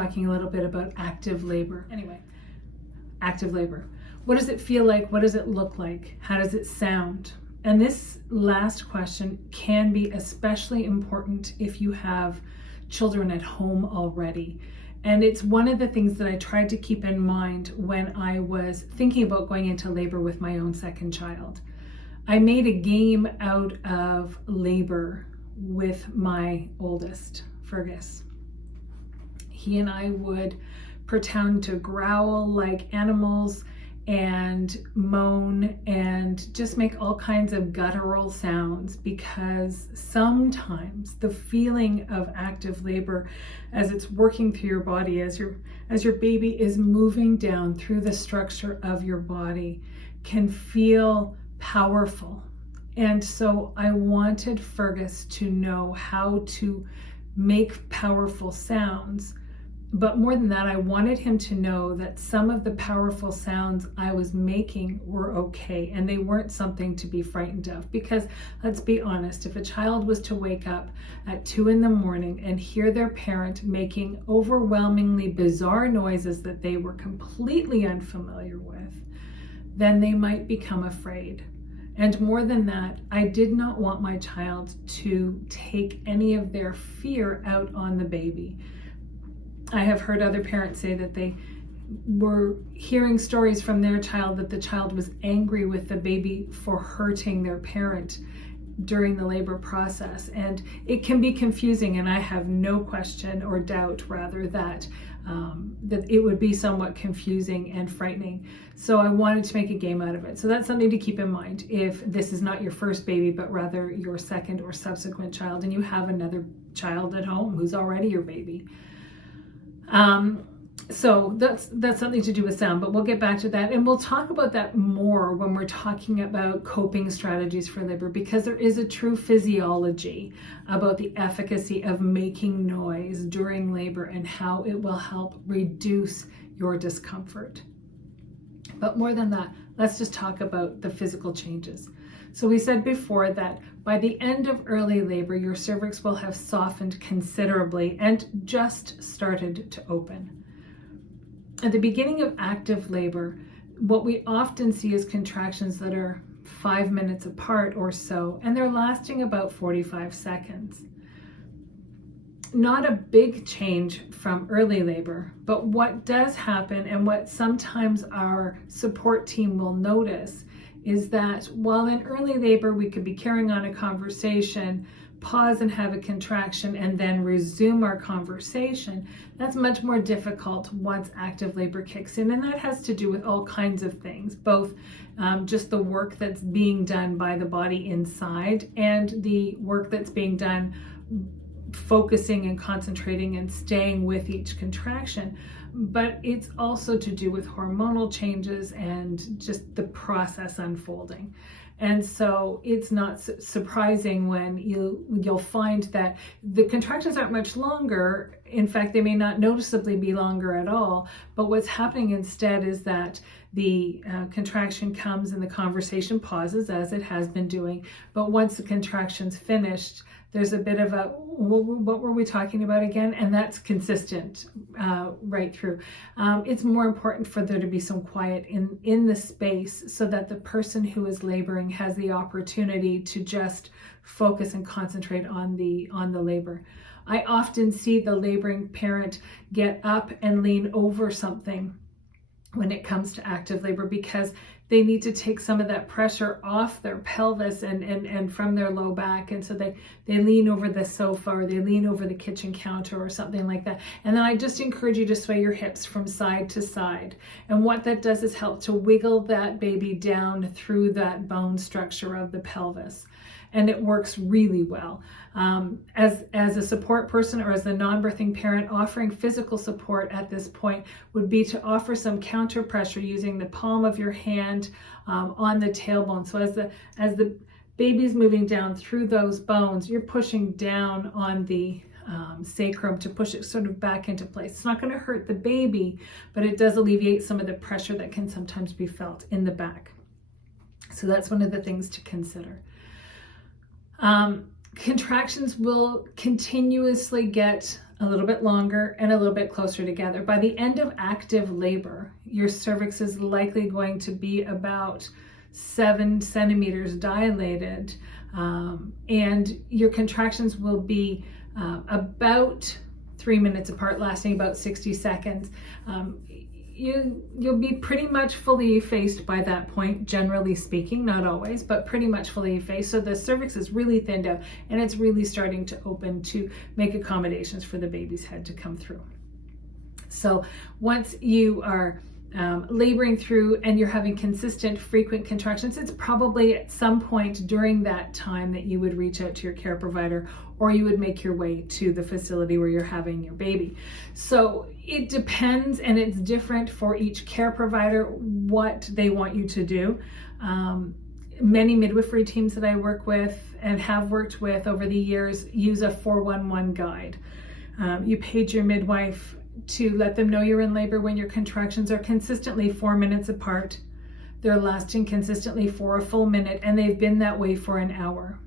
talking a little bit about active labor. Anyway, active labor. What does it feel like? What does it look like? How does it sound? And this last question can be especially important if you have children at home already. And it's one of the things that I tried to keep in mind when I was thinking about going into labor with my own second child. I made a game out of labor with my oldest, Fergus. He and I would pretend to growl like animals and moan and just make all kinds of guttural sounds, because sometimes the feeling of active labor as it's working through your body, as your baby is moving down through the structure of your body, can feel powerful. And so I wanted Fergus to know how to make powerful sounds. But more than that, I wanted him to know that some of the powerful sounds I was making were okay, and they weren't something to be frightened of. Because let's be honest, if a child was to wake up at 2 a.m. and hear their parent making overwhelmingly bizarre noises that they were completely unfamiliar with, then they might become afraid. And more than that, I did not want my child to take any of their fear out on the baby. I have heard other parents say that they were hearing stories from their child that the child was angry with the baby for hurting their parent during the labor process. And it can be confusing, and I have no question or doubt rather that it would be somewhat confusing and frightening. So I wanted to make a game out of it. So that's something to keep in mind if this is not your first baby, but rather your second or subsequent child, and you have another child at home who's already your baby. So that's something to do with sound, but we'll get back to that, and we'll talk about that more when we're talking about coping strategies for labor, because there is a true physiology about the efficacy of making noise during labor and how it will help reduce your discomfort. But more than that, let's just talk about the physical changes. So we said before that by the end of early labor, your cervix will have softened considerably and just started to open. At the beginning of active labor, what we often see is contractions that are 5 minutes apart or so, and they're lasting about 45 seconds. Not a big change from early labor, but what does happen and what sometimes our support team will notice is that while in early labor we could be carrying on a conversation, pause and have a contraction, and then resume our conversation, that's much more difficult once active labor kicks in. And that has to do with all kinds of things, both just the work that's being done by the body inside and the work that's being done focusing and concentrating and staying with each contraction. But it's also to do with hormonal changes and just the process unfolding. And so it's not surprising when you'll find that the contractions aren't much longer. In fact, they may not noticeably be longer at all. But what's happening instead is that the contraction comes and the conversation pauses, as it has been doing. But once the contraction's finished, there's a bit of a, what were we talking about again? And that's consistent right through. It's more important for there to be some quiet in the space so that the person who is laboring has the opportunity to just focus and concentrate on the labor. I often see the laboring parent get up and lean over something when it comes to active labor, because they need to take some of that pressure off their pelvis and from their low back. And so they lean over the sofa or they lean over the kitchen counter or something like that. And then I just encourage you to sway your hips from side to side. And what that does is help to wiggle that baby down through that bone structure of the pelvis. And it works really well. As a support person or as the non-birthing parent, offering physical support at this point would be to offer some counter pressure using the palm of your hand on the tailbone. So as the baby's moving down through those bones, you're pushing down on the sacrum to push it sort of back into place. It's not going to hurt the baby, but it does alleviate some of the pressure that can sometimes be felt in the back. So that's one of the things to consider. contractions will continuously get a little bit longer and a little bit closer together. By the end of active labor, your cervix is likely going to be about 7 centimeters dilated, and your contractions will be about 3 minutes apart, lasting about 60 seconds. You'll be pretty much fully effaced by that point, generally speaking, not always, but pretty much fully effaced. So the cervix is really thinned out and it's really starting to open to make accommodations for the baby's head to come through. So once you are laboring through and you're having consistent, frequent contractions, it's probably at some point during that time that you would reach out to your care provider, or you would make your way to the facility where you're having your baby. So it depends, and it's different for each care provider what they want you to do. Many midwifery teams that I work with and have worked with over the years use a 411 guide. You page your midwife to let them know you're in labor when your contractions are consistently 4 minutes apart. They're lasting consistently for a full minute, and they've been that way for an hour.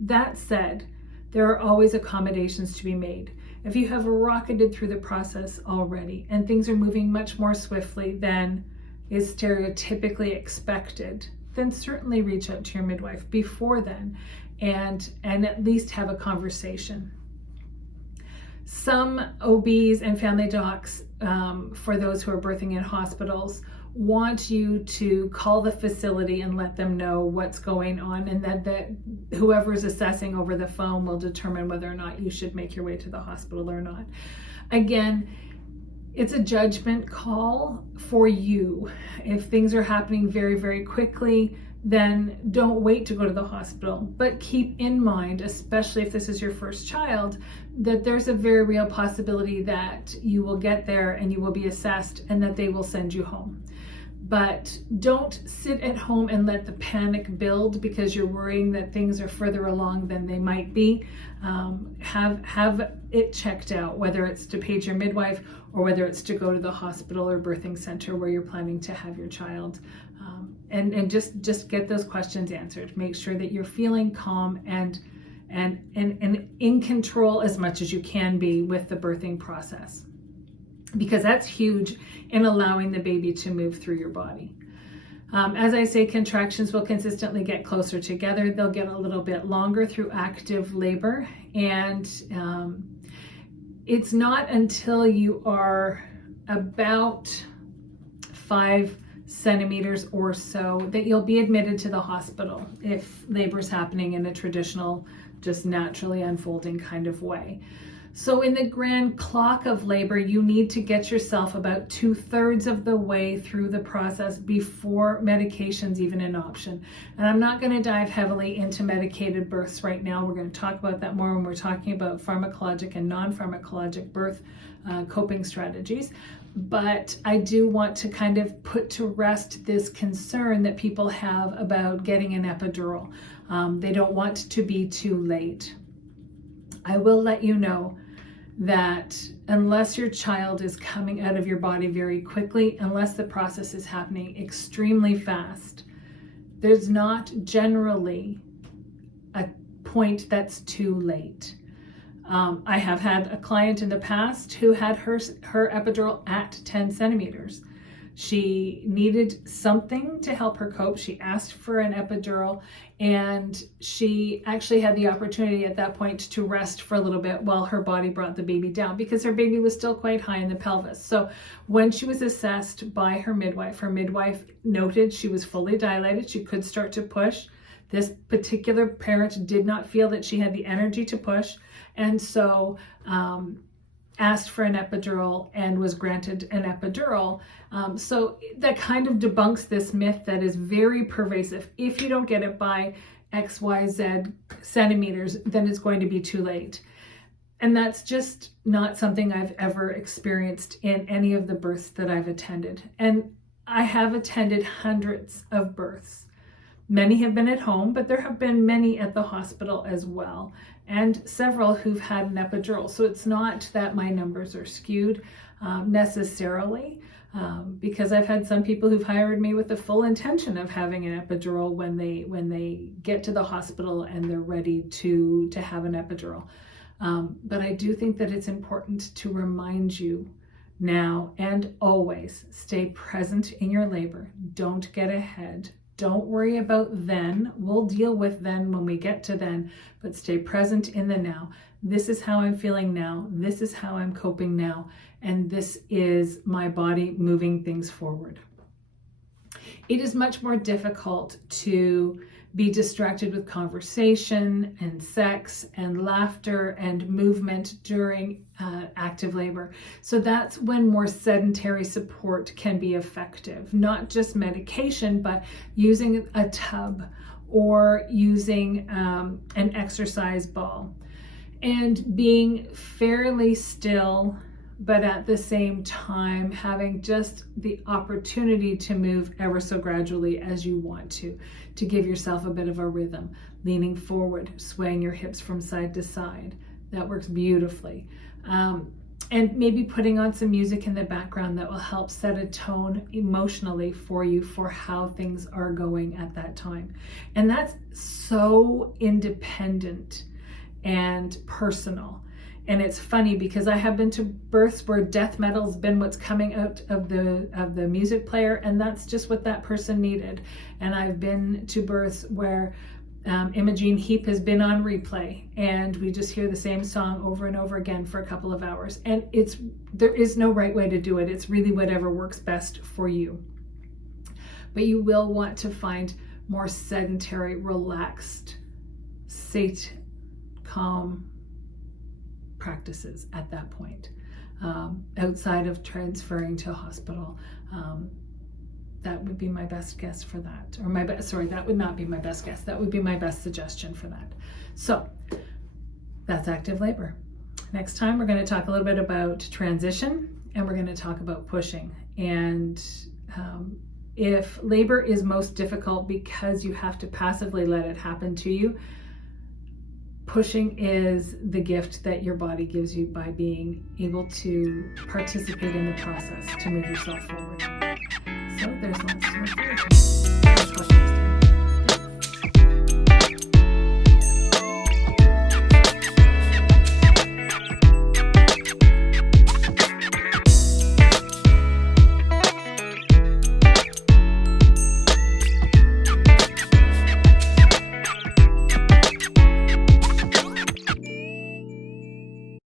That said, there are always accommodations to be made. If you have rocketed through the process already and things are moving much more swiftly than is stereotypically expected, then certainly reach out to your midwife before then and at least have a conversation. Some OBs and family docs, for those who are birthing in hospitals, want you to call the facility and let them know what's going on, and that whoever is assessing over the phone will determine whether or not you should make your way to the hospital or not. Again, it's a judgment call for you. If things are happening very, very quickly, then don't wait to go to the hospital. But keep in mind, especially if this is your first child, that there's a very real possibility that you will get there and you will be assessed and that they will send you home. But don't sit at home and let the panic build because you're worrying that things are further along than they might be. Have it checked out, whether it's to page your midwife or whether it's to go to the hospital or birthing center where you're planning to have your child. And just get those questions answered. Make sure that you're feeling calm and in control as much as you can be with the birthing process, because that's huge in allowing the baby to move through your body. As I say, contractions will consistently get closer together. They'll get a little bit longer through active labor, and it's not until you are about 5 centimeters or so that you'll be admitted to the hospital if labor is happening in a traditional, just naturally unfolding kind of way. So in the grand clock of labor, you need to get yourself about 2/3 of the way through the process before medication's even an option. And I'm not going to dive heavily into medicated births right now. We're going to talk about that more when we're talking about pharmacologic and non-pharmacologic birth coping strategies. But I do want to kind of put to rest this concern that people have about getting an epidural. They don't want to be too late. I will let you know that unless your child is coming out of your body very quickly, unless the process is happening extremely fast, there's not generally a point that's too late. I have had a client in the past who had her epidural at 10 centimeters. She needed something to help her cope. She asked for an epidural, and she actually had the opportunity at that point to rest for a little bit while her body brought the baby down, because her baby was still quite high in the pelvis. So when she was assessed by her midwife noted she was fully dilated. She could start to push. This particular parent did not feel that she had the energy to push, and so asked for an epidural and was granted an epidural. So that kind of debunks this myth that is very pervasive. If you don't get it by XYZ centimeters, then it's going to be too late. And that's just not something I've ever experienced in any of the births that I've attended. And I have attended hundreds of births. Many have been at home, but there have been many at the hospital as well, and several who've had an epidural. So it's not that my numbers are skewed necessarily. Because I've had some people who've hired me with the full intention of having an epidural when they get to the hospital and they're ready to have an epidural. But I do think that it's important to remind you now and always, stay present in your labor. Don't get ahead. Don't worry about then. We'll deal with then when we get to then, but stay present in the now. This is how I'm feeling now. This is how I'm coping now. And this is my body moving things forward. It is much more difficult to be distracted with conversation and sex and laughter and movement during active labor. So that's when more sedentary support can be effective. Not just medication, but using a tub or using an exercise ball and being fairly still, but at the same time having just the opportunity to move ever so gradually as you want to give yourself a bit of a rhythm, leaning forward, swaying your hips from side to side. That works beautifully. And maybe putting on some music in the background that will help set a tone emotionally for you for how things are going at that time. And that's so independent and personal. And it's funny because I have been to births where death metal's been what's coming out of the music player, and that's just what that person needed. And I've been to births where Imogene Heap has been on replay, and we just hear the same song over and over again for a couple of hours. And there is no right way to do it. It's really whatever works best for you. But you will want to find more sedentary, relaxed, calm practices at that point, outside of transferring to a hospital. That would be my best guess for that. That would not be my best guess. That would be my best suggestion for that. So that's active labor. Next time, we're going to talk a little bit about transition, and we're going to talk about pushing. And if labor is most difficult because you have to passively let it happen to you, pushing is the gift that your body gives you by being able to participate in the process to move yourself forward. So there's lots to look forward to.